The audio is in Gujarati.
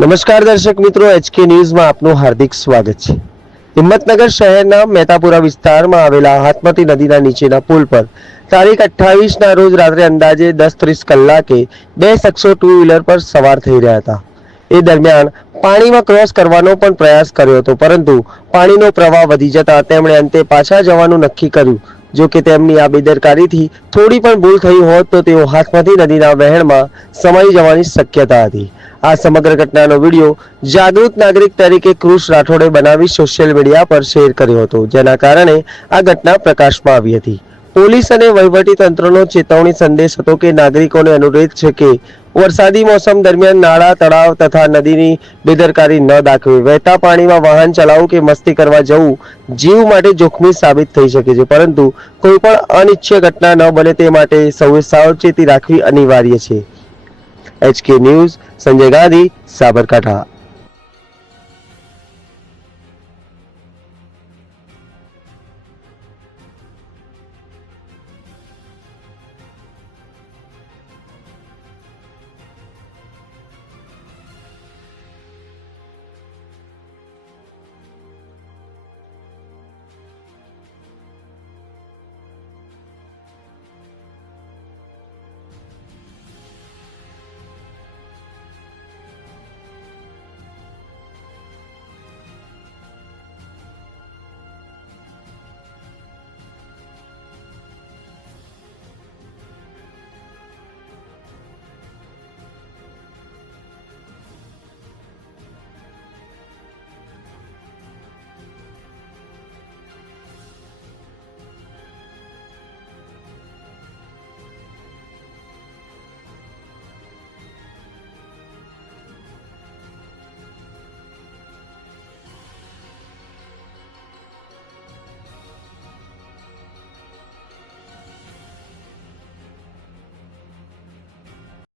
નમસ્કાર દર્શક મિત્રો, એચકે ન્યૂઝમાં આપનું હાર્દિક સ્વાગત છે। હિંમતનગર શહેરના મહેતાપુરા વિસ્તારમાં આવેલા હાથમતી નદીના નીચેના પુલ પર તારીખ 28ના રોજ રાત્રે અંદાજે 10:30 કલાકે બે શખ્સો ટુ વ્હીલર પર સવાર થઈ રહ્યા હતા। એ દરમિયાન પાણીમાં ક્રોસ કરવાનો પણ પ્રયાસ કર્યો હતો, પરંતુ પાણીનો પ્રવાહ વધી જતા તેમણે અંતે પાછા જવાનું નક્કી કર્યું। જો કે તેમની આ બેદરકારીથી થોડી પણ ભૂલ થઈ હોત તો તેઓ હાથમતી નદીના વહેણમાં સમાઈ જવાની શક્યતા હતી। આ સમગ્ર ઘટનાનો વિડીયો જાગૃત નાગરિક તરીકે કૃષ રાઠોડે બનાવી સોશિયલ મીડિયા પર શેર કર્યો હતો, જેના કારણે આ ઘટના પ્રકાશમાં આવી હતી। પોલીસ અને વહીવટી તંત્રનો ચેતવણી સંદેશ હતો કે નાગરિકોને અનુરોધ છે કે વરસાદી મોસમ દરમિયાન નાળા, તળાવ તથા નદીની બેદરકારી ન દાખવે। વહેતા પાણીમાં વાહન ચલાવવું કે મસ્તી કરવા જવું જીવ માટે જોખમી સાબિત થઈ શકે છે, પરંતુ કોઈ પણ અનિચ્છનીય ઘટના ન બને તે માટે સૌએ સાવચેતી રાખવી અનિવાર્ય છે। HK news, Sanjay Gandhi, Sabarkantha.